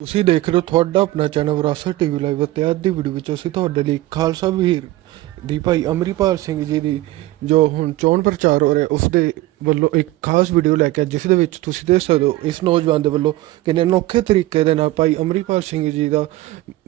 ਤੁਸੀਂ ਦੇਖ ਰਹੇ ਹੋ ਤੁਹਾਡਾ ਆਪਣਾ ਚੈਨਲ ਵਿਰਾਸਤ ਟੀਵੀ ਲਾਈਵ ਅਤੇ ਅੱਜ ਦੀ ਵੀਡੀਓ ਵਿੱਚ ਅਸੀਂ ਤੁਹਾਡੇ ਲਈ ਖਾਲਸਾ ਵੀਰ ਦੀ ਭਾਈ ਅਮਰੀਪਾਲ ਸਿੰਘ ਜੀ ਦੀ ਜੋ ਹੁਣ ਚੋਣ ਪ੍ਰਚਾਰ ਹੋ ਰਿਹਾ ਉਸ ਦੇ ਵੱਲੋਂ ਇੱਕ ਖਾਸ ਵੀਡੀਓ ਲੈ ਕੇ ਜਿਸ ਦੇ ਵਿੱਚ ਤੁਸੀਂ ਦੇਖ ਸਕਦੇ ਹੋ, ਇਸ ਨੌਜਵਾਨ ਦੇ ਵੱਲੋਂ ਕਿੰਨੇ ਅਨੋਖੇ ਤਰੀਕੇ ਦੇ ਨਾਲ ਭਾਈ ਅਮਰੀਪਾਲ ਸਿੰਘ ਜੀ ਦਾ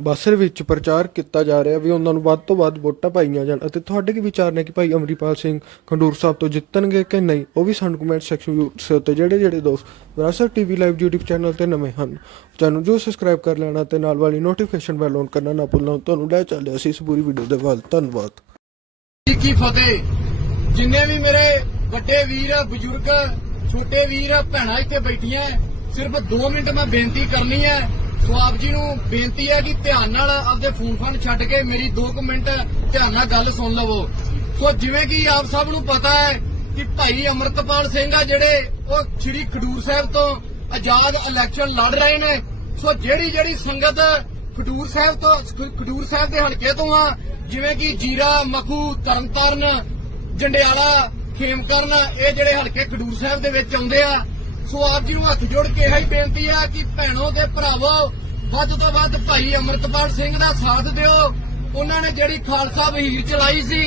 ਬਸਰ ਵਿੱਚ ਪ੍ਰਚਾਰ ਕੀਤਾ ਜਾ ਰਿਹਾ ਵੀ ਉਹਨਾਂ ਨੂੰ ਵੱਧ ਤੋਂ ਵੱਧ ਵੋਟਾਂ ਪਾਈਆਂ ਜਾਣ। ਅਤੇ ਤੁਹਾਡੇ ਕੀ ਵਿਚਾਰ ਨੇ ਕਿ ਭਾਈ ਅਮਰੀਪਾਲ ਸਿੰਘ ਖੰਡੂਰ ਸਾਹਿਬ ਤੋਂ ਜਿੱਤਣਗੇ ਕਿ ਨਹੀਂ? ਉਹ ਵੀ ਸਾਨੂੰ ਕਮੈਂਟ ਸੈਕਸ਼ਨ ਵਿੱਚ ਉੱਤੇ ਜਿਹੜੇ ਜਿਹੜੇ ਦੋਸਤ ਵਿਰਾਸਤ ਟੀਵੀ ਲਾਈਵ YouTube ਚੈਨਲ ਤੇ ਨਵੇਂ ਹਨ, ਚੈਨਲ ਜੋ ਸਬਸਕ੍ਰਾਈਬ ਕਰ ਲੈਣਾ ਤੇ ਨਾਲ ਵਾਲੀ ਨੋਟੀਫਿਕੇਸ਼ਨ ਬੈਲ ਔਨ ਕਰਨਾ ਨਾ ਭੁੱਲਣਾ। ਤੁਹਾਨੂੰ ਲੈ ਚੱਲਿਆ ਸੀ ਇਸ ਪੂਰੀ ਵੀਡੀਓ ਦੇ ਵੱਲ। ਧੰਨਵਾਦ। ਜੀ ਕੀ ਫਤਿਹ। ਜਿੰਨੇ ਵੀ ਮੇਰੇ ਵੱਡੇ ਵੀਰ, ਬਜ਼ੁਰਗ, ਛੋਟੇ ਵੀਰ, ਭੈਣਾਂ ਇੱਥੇ ਬੈਠੀਆਂ ਸਿਰਫ 2 ਮਿੰਟ ਮੈਂ ਬੇਨਤੀ ਕਰਨੀ ਹੈ ਸੋ ਆਪ ਜੀ ਨੂੰ ਬੇਨਤੀ ਹੈ ਕਿ ਧਿਆਨ ਨਾਲ ਆਪਦੇ ਫੋਨ ਫਾਨ ਛੱਡ ਕੇ ਮੇਰੀ 2 ਮਿੰਟ ਧਿਆਨ ਨਾਲ ਗੱਲ ਸੁਣ ਲਵੋ। ਸੋ ਜਿਵੇਂ ਕਿ ਆਪ ਸਭ ਨੂੰ ਪਤਾ ਹੈ ਕਿ ਭਾਈ ਅਮਰਤਪਾਲ ਸਿੰਘ ਆ ਜਿਹੜੇ ਉਹ ਸ੍ਰੀ ਖਡੂਰ ਸਾਹਿਬ ਤੋਂ ਆਜ਼ਾਦ ਇਲੈਕਸ਼ਨ ਲੜ ਰਹੇ ਨੇ। ਸੋ ਜਿਹੜੀ ਜਿਹੜੀ ਸੰਗਤ ਖਡੂਰ ਸਾਹਿਬ ਤੋਂ, ਖਡੂਰ ਸਾਹਿਬ ਦੇ ਹਲਕੇ ਤੋਂ ਆ ਜਿਵੇਂ ਕਿ ਜੀਰਾ, ਮਖੂ, ਤਰਨਤਾਰਨ, ਜੰਡਿਆਲਾ, ਖੇਮਕਰਨ, ਇਹ ਜਿਹੜੇ ਹਲਕੇ ਖਡੂਰ ਸਾਹਿਬ ਦੇ ਵਿੱਚ ਆਉਂਦੇ ਆ। ਸੋ ਆਪ ਜੀ ਨੂੰ ਹੱਥ ਜੋੜ ਕੇ ਇਹੀ ਬੇਨਤੀ ਆ ਕਿ ਭੈਣੋ ਤੇ ਭਰਾਵੋ, ਵੱਧ ਤੋਂ ਵੱਧ ਭਾਈ ਅਮਰਤਪਾਲ ਸਿੰਘ ਦਾ ਸਾਥ ਦਿਓ। ਉਹਨਾਂ ਨੇ ਜਿਹੜੀ ਖਾਲਸਾ ਵਹੀਰ ਚਲਾਈ ਸੀ,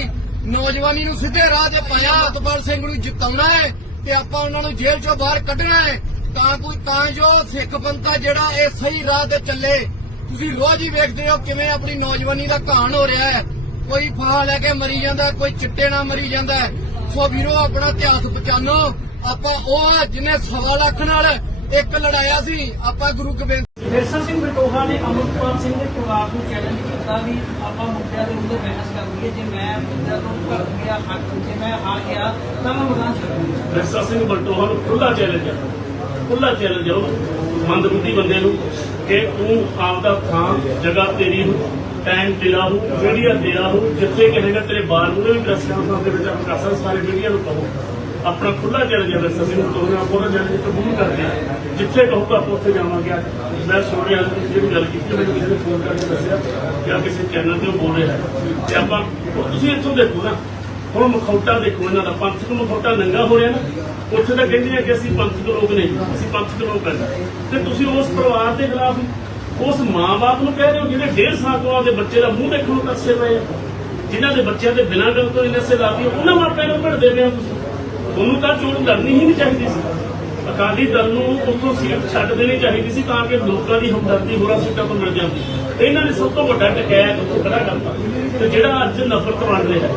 ਨੌਜਵਾਨੀ ਨੂੰ ਸਿੱਧੇ ਰਾਹ ਤੇ ਪਾਇਆ ਅਮਰਤਪਾਲ ਸਿੰਘ ਨੂੰ ਜਿਤਾਉਣਾ ਹੈ ਤੇ ਆਪਾਂ ਉਹਨਾਂ ਨੂੰ ਜੇਲ੍ਹ ਚੋਂ ਬਾਹਰ ਕੱਢਣਾ ਹੈ। ਤਾਂ ਕੋਈ ਤਾਂ ਜੋ ਸਿੱਖ ਪੰਥਾ ਜਿਹੜਾ ਇਹ ਸਹੀ ਰਾਹ ਤੇ ਚੱਲੇ ਤੁਸੀਂ ਰੋਜ਼ ਹੀ ਵੇਖਦੇ ਹੋ ਕਿਵੇਂ ਆਪਣੀ ਨੌਜਵਾਨੀ ਦਾ ਘਾਣ ਹੋ ਰਿਹਾ ਹੈ। ਕੋਈ ਫਾਹ ਲੈ ਕੇ ਮਰੀ ਜਾਂਦਾ ਕੋਈ ਚਿੱਟੇ ਨਾਲ ਮਰੀ ਜਾਂਦਾ। ਸੋ ਵੀਰੋ ਆਪਣਾ ਇਤਿਹਾਸ ਪਛਾਣੋ। ਆਪਾਂ ਉਹ ਆ ਜਿਹਨੇ ਸਵਾ ਲੱਖ ਨਾਲ ਇੱਕ ਲੜਾਇਆ ਸੀ। ਆਪਾਂ ਗੁਰੂ ਗੋਬਿੰਦ ਵਿਰਸਾ ਸਿੰਘ ਬਟੋਹਾ ਨੇ ਅਮਰਪਾਲ ਸਿੰਘ ਦੇ ਪਰਿਵਾਰ ਨੂੰ ਚੈਲੰਜ ਕੀਤਾ ਵੀ ਆਪਾਂ ਮੁੱਦਿਆਂ ਦੇ ਉੱਤੇ ਬਹਿਸ ਕਰ ਲਈਏ। ਜੇ ਮੈਂ ਮੁੱਦਿਆਂ ਤੋਂ ਭਰ ਗਿਆ ਹੱਕ ਜੇ ਮੈਂ ਹਾਰ ਗਿਆ ਤਾਂ ਮੈਂ ਮੈਦਾਨ ਛੱਡੂੰਗਾ ਵਿਰਸਾ ਸਿੰਘ ਬਲਟੋਹਾ ਨੂੰ ਖੁੱਲਾ ਚੈਲੰਜ ਹੈ ਖੁੱਲਾ ਚੈਲੰਜ ਹੈ ਮੰਦਬੁੱਧੀ ਬੰਦੇ ਨੂੰ। ਕਿ ਤੂੰ ਆਪਦਾ ਥਾਂ, ਜਗ੍ਹਾ ਤੇਰੀ ਹੋ ਟਾਈਮ ਤੇਰਾ ਹੋ ਮੀਡੀਆ ਤੇਰਾ ਹੋ ਜਿੱਥੇ ਕਹੇਗਾ ਤੇਰੇ ਬਾਰ ਨੂੰ ਵੀ ਪ੍ਰੈਸ ਕਾਨਫਰੰਸ ਵਿੱਚ ਆਪਾਂ ਕਰ ਸਾਰੇ ਮੀਡੀਆ ਨੂੰ ਕਹੋ। ਆਪਣਾ ਖੁੱਲਾ ਚੈਲੰਜ ਹੈ ਵਿਰਸਾ ਸਿੰਘ ਨੂੰ ਤੋੜਨਾ ਪੂਰਾ ਕਬੂਲ ਕਰਦੇ ਜਿੱਥੇ ਕਹੂਗਾ ਆਪਾਂ ਉੱਥੇ ਜਾਵਾਂਗੇ ਮੈਂ ਸੋਹਣਿਆ ਜਿਹੜੀ ਗੱਲ ਕੀਤੀ ਮੈਨੂੰ ਕਿਸੇ ਨੇ ਫੋਨ ਕਰਕੇ ਦੱਸਿਆ ਕਿ ਆ ਕਿਸੇ ਚੈਨਲ ਤੇ ਉਹ ਬੋਲ ਰਿਹਾ ਤੇ ਆਪਾਂ ਤੁਸੀਂ ਇੱਥੋਂ ਦੇਖੋ ਨਾ ਹੁਣ ਮਖੌਟਾ ਦੇਖੋ ਇਹਨਾਂ ਦਾ, ਪੰਥਕ ਮਖੌਟਾ ਨੰਗਾ ਹੋ ਰਿਹਾ ਨਾ, ਉੱਥੇ ਤਾਂ ਕਹਿੰਦੇ ਆ ਕਿ ਅਸੀਂ ਪੰਥਕ ਲੋਕ ਨਹੀਂ, ਅਸੀਂ ਪੰਥਕ ਲੋਕ ਹਾਂ ਤੇ ਤੁਸੀਂ ਉਸ ਪਰਿਵਾਰ ਦੇ ਖਿਲਾਫ ਉਸ ਮਾਂ-ਬਾਪ ਨੂੰ ਕਹਿ ਰਹੇ ਹੋ ਜਿਹੜੇ ਡੇਢ ਸਾਲ ਤੋਂ ਆਪਦੇ ਬੱਚੇ ਦਾ ਮੂੰਹ ਦੇਖਣ ਨੂੰ ਤਰਸੇ ਪਏ ਆ। ਜਿਨ੍ਹਾਂ ਦੇ ਬੱਚਿਆਂ ਦੇ ਬਿਨਾਂ ਗੱਲ ਤੋਂ ਨਸ਼ੇ ਲਾਤੀ ਉਹਨਾਂ ਮਾਪਿਆਂ ਨੂੰ ਭੜਦੇ ਪਏ ਹੋ ਤੁਸੀਂ। ਉਹਨੂੰ ਤਾਂ ਚੋਣ ਲੜਨੀ ਹੀ ਨਹੀਂ ਚਾਹੀਦੀ ਸੀ। ਅਕਾਲੀ ਦਲ ਨੂੰ ਉੱਥੋਂ ਸੀਟ ਛੱਡ ਦੇਣੀ ਚਾਹੀਦੀ ਸੀ ਤਾਂ ਕਿ ਲੋਕਾਂ ਦੀ ਹਮਦਰਦੀ ਹੋਰਾਂ ਸੀਟਾਂ ਤੋਂ ਮਿਲ ਜਾਂਦੀ ਇਹਨਾਂ ਨੇ ਸਭ ਤੋਂ ਵੱਡਾ ਟਕੈਤ ਉੱਥੋਂ ਖੜਾ ਕਰਤਾ। ਤੇ ਜਿਹੜਾ ਅੱਜ ਨਫ਼ਰਤ ਬਣ ਰਿਹਾ ਹੈ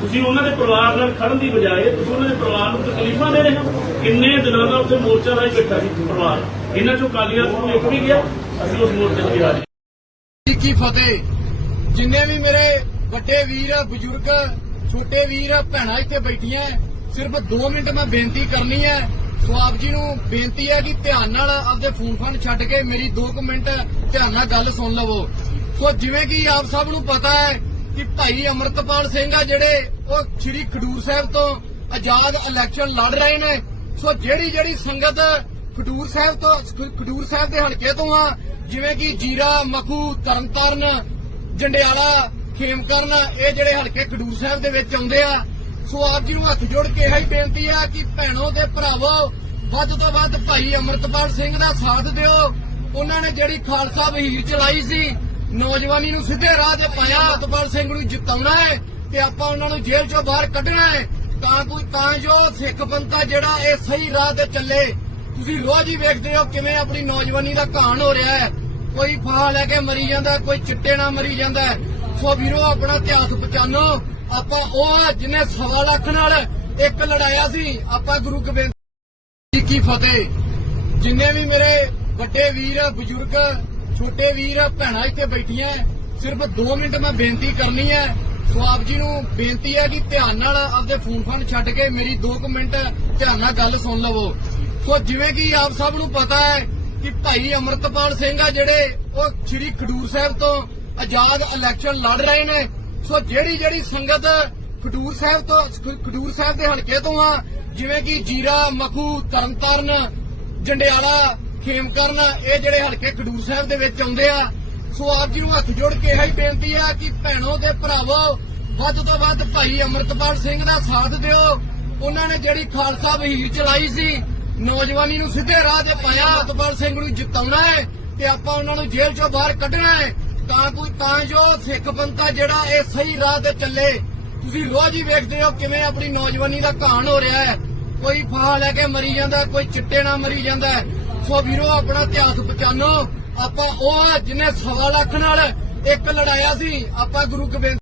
ਤੁਸੀਂ ਉਹਨਾਂ ਦੇ ਪਰਿਵਾਰ ਨਾਲ ਖੜਨ ਦੀ ਬਜਾਏ ਤੁਸੀਂ ਉਹਨਾਂ ਦੇ ਪਰਿਵਾਰ ਨੂੰ ਤਕਲੀਫਾਂ ਦੇ ਰਹੇ ਹੋ। ਕਿੰਨੇ ਦਿਨਾਂ ਦਾ ਉੱਥੇ ਮੋਰਚਾ ਲਾਈ ਬੈਠਾ ਸੀ ਪਰਿਵਾਰ। ਇਹਨਾਂ ਚੋਂ ਕਾਲੀਆਂ ਨੂੰ ਇੱਕ ਵੀ ਗਿਆ, ਅਸੀਂ ਉਸ ਮੋਰਚੇ ਤੇ ਗਿਆ ਜੀ ਕੀ ਫਤਿਹ। ਜਿੰਨੇ ਵੀ ਮੇਰੇ ਵੱਡੇ ਵੀਰ, ਬਜ਼ੁਰਗ, ਛੋਟੇ ਵੀਰ, ਭੈਣਾਂ ਇੱਥੇ ਬੈਠੀਆਂ ਸਿਰਫ 2 ਮਿੰਟ ਮੈਂ ਬੇਨਤੀ ਕਰਨੀ ਹੈ। ਸੋ ਆਪ ਜੀ ਨੂੰ ਬੇਨਤੀ ਹੈ ਕਿ ਧਿਆਨ ਨਾਲ ਆਪਦੇ ਫੋਨ ਫਾਨ ਛੱਡ ਕੇ ਮੇਰੀ 2 ਮਿੰਟ ਧਿਆਨ ਨਾਲ ਗੱਲ ਸੁਣ ਲਵੋ। ਸੋ ਜਿਵੇਂ ਕਿ ਆਪ ਸਭ ਨੂੰ ਪਤਾ ਹੈ ਕਿ ਭਾਈ ਅਮਰਤਪਾਲ ਸਿੰਘ ਆ ਜਿਹੜੇ ਉਹ ਸ੍ਰੀ ਖਡੂਰ ਸਾਹਿਬ ਤੋਂ ਆਜ਼ਾਦ ਇਲੈਕਸ਼ਨ ਲੜ ਰਹੇ ਨੇ। ਸੋ ਜਿਹੜੀ ਜਿਹੜੀ ਸੰਗਤ ਖਡੂਰ ਸਾਹਿਬ ਤੋਂ, ਖਡੂਰ ਸਾਹਿਬ ਦੇ ਹਲਕੇ ਤੋਂ ਆ, ਜਿਵੇਂ ਕਿ ਜੀਰਾ, ਮਖੂ, ਤਰਨਤਾਰਨ, ਜੰਡਿਆਲਾ, ਖੇਮਕਰਨ, ਇਹ ਜਿਹੜੇ ਹਲਕੇ ਖਡੂਰ ਸਾਹਿਬ ਦੇ ਵਿੱਚ ਆਉਂਦੇ ਆ। ਸੋ ਆਪ ਜੀ ਨੂੰ ਹੱਥ ਜੋੜ ਕੇ ਇਹੀ ਬੇਨਤੀ ਆ ਕਿ ਭੈਣੋ ਤੇ ਭਰਾਵੋ, ਵੱਧ ਤੋਂ ਵੱਧ ਭਾਈ ਅਮਰਤਪਾਲ ਸਿੰਘ ਦਾ ਸਾਥ ਦਿਓ। ਉਹਨਾਂ ਨੇ ਜਿਹੜੀ ਖਾਲਸਾ ਵਹੀਰ ਚਲਾਈ ਸੀ ਨੌਜਵਾਨੀ ਨੂੰ ਸਿੱਧੇ ਰਾਹ ਤੇ ਪਾਇਆ ਅਮਰਤਪਾਲ ਸਿੰਘ ਨੂੰ ਜਿਤਾਉਣਾ ਹੈ ਤੇ ਆਪਾਂ ਉਹਨਾਂ ਨੂੰ ਜੇਲ੍ਹ ਚੋਂ ਬਾਹਰ ਕੱਢਣਾ ਹੈ। ਤਾਂ ਕੋਈ ਤਾਂ ਜੋ ਸਿੱਖ ਪੰਥਾ ਜਿਹੜਾ ਇਹ ਸਹੀ ਰਾਹ ਤੇ ਚੱਲੇ। ਤੁਸੀਂ ਰੋਜ਼ ਹੀ ਵੇਖਦੇ ਹੋ ਕਿਵੇਂ ਆਪਣੀ ਨੌਜਵਾਨੀ ਦਾ ਘਾਣ ਹੋ ਰਿਹਾ ਹੈ। ਕੋਈ ਫਾਹ ਲੈ ਕੇ ਮਰੀ ਜਾਂਦਾ, ਕੋਈ ਚਿੱਟੇ ਨਾਲ ਮਰੀ ਜਾਂਦਾ ਸੋ ਵੀਰੋ, ਆਪਣਾ ਇਤਿਹਾਸ ਪਛਾਣੋ। ਆਪਾਂ ਉਹ ਆ ਜਿਹਨੇ ਸਵਾ ਲੱਖ ਨਾਲ ਇੱਕ ਲੜਾਇਆ ਸੀ। ਆਪਾਂ ਗੁਰੂ ਗੋਬਿੰਦ ਜੀ ਕੀ ਫਤਿਹ। ਜਿੰਨੇ ਵੀ ਮੇਰੇ ਵੱਡੇ ਵੀਰ, ਬਜ਼ੁਰਗ ਛੋਟੇ ਵੀਰ, ਭੈਣਾਂ ਇੱਥੇ ਬੈਠੀਆਂ ਸਿਰਫ 2 ਮਿੰਟ ਮੈਂ ਬੇਨਤੀ ਕਰਨੀ ਹੈ ਸੋ ਆਪ ਜੀ ਨੂੰ ਬੇਨਤੀ ਹੈ ਕਿ ਧਿਆਨ ਨਾਲ ਆਪਦੇ ਫੋਨ ਫਾਨ ਛੱਡ ਕੇ ਮੇਰੀ 2 ਮਿੰਟ ਧਿਆਨ ਨਾਲ ਗੱਲ ਸੁਣ ਲਵੋ। ਸੋ ਜਿਵੇਂ ਕਿ ਆਪ ਸਭ ਨੂੰ ਪਤਾ ਹੈ ਕਿ ਭਾਈ ਅਮਰਤਪਾਲ ਸਿੰਘ ਆ ਜਿਹੜੇ ਉਹ ਸ੍ਰੀ ਖਡੂਰ ਸਾਹਿਬ ਤੋਂ ਆਜ਼ਾਦ ਇਲੈਕਸ਼ਨ ਲੜ ਰਹੇ ਨੇ। ਸੋ ਜਿਹੜੀ ਜਿਹੜੀ ਸੰਗਤ ਖਡੂਰ ਸਾਹਿਬ ਤੋਂ, ਖਡੂਰ ਸਾਹਿਬ ਦੇ ਹਲਕੇ ਤੋਂ ਆ, ਜਿਵੇਂ ਕਿ ਜੀਰਾ, ਮਖੂ, ਤਰਨਤਾਰਨ, ਜੰਡਿਆਲਾ ਖੇਮ ਕਰਨ, ਇਹ ਜਿਹੜੇ ਹਲਕੇ ਖਡੂਰ ਸਾਹਿਬ ਦੇ ਵਿੱਚ ਆਉਂਦੇ ਆ, ਸੋ ਆਪ ਜੀ ਨੂੰ ਹੱਥ ਜੋੜ ਕੇ ਇਹ ਹੀ ਬੇਨਤੀ ਆ ਕਿ ਭੈਣੋ ਤੇ ਭਰਾਵੋ, ਵੱਧ ਤੋਂ ਵੱਧ ਭਾਈ ਅਮਰਤਪਾਲ ਸਿੰਘ ਦਾ ਸਾਥ ਦਿਓ। ਉਹਨਾਂ ਨੇ ਜਿਹੜੀ ਖਾਲਸਾ ਵਹੀਰ ਚਲਾਈ ਸੀ, ਨੌਜਵਾਨੀ ਨੂੰ ਸਿੱਧੇ ਰਾਹ ਤੇ ਪਾਇਆ, ਅਮਰਤਪਾਲ ਸਿੰਘ ਨੂੰ ਜਿਤਾਉਣਾ ਹੈ ਤੇ ਆਪਾਂ ਉਹਨਾਂ ਨੂੰ ਜੇਲ੍ਹ ਚੋਂ ਬਾਹਰ ਕੱਢਣਾ ਹੈ। ਤਾਂ ਕੋਈ ਤਾਂ ਜੋ ਸਿੱਖ ਪੰਥਾ ਜਿਹੜਾ ਇਹ ਸਹੀ ਰਾਹ ਤੇ ਚੱਲੇ। ਤੁਸੀਂ ਰੋਜ਼ ਹੀ ਵੇਖਦੇ ਹੋ ਕਿਵੇਂ ਆਪਣੀ ਨੌਜਵਾਨੀ ਦਾ ਘਾਣ ਹੋ ਰਿਹਾ ਹੈ। ਕੋਈ ਫਾਹ ਲੈ ਕੇ ਮਰੀ ਜਾਂਦਾ, ਕੋਈ ਚਿੱਟੇ ਨਾਲ ਮਰੀ ਜਾਂਦਾ ਸੋ ਵੀਰੋ, ਆਪਣਾ ਇਤਿਹਾਸ ਪਛਾਣੋ। ਆਪਾਂ ਉਹ ਜਿਹਨੇ ਜਿਨੇ ਸਵਾ ਲੱਖ ਨਾਲ ਇੱਕ ਲੜਾਇਆ ਸੀ। ਆਪਾਂ ਗੁਰੂ ਗੋਬਿੰਦ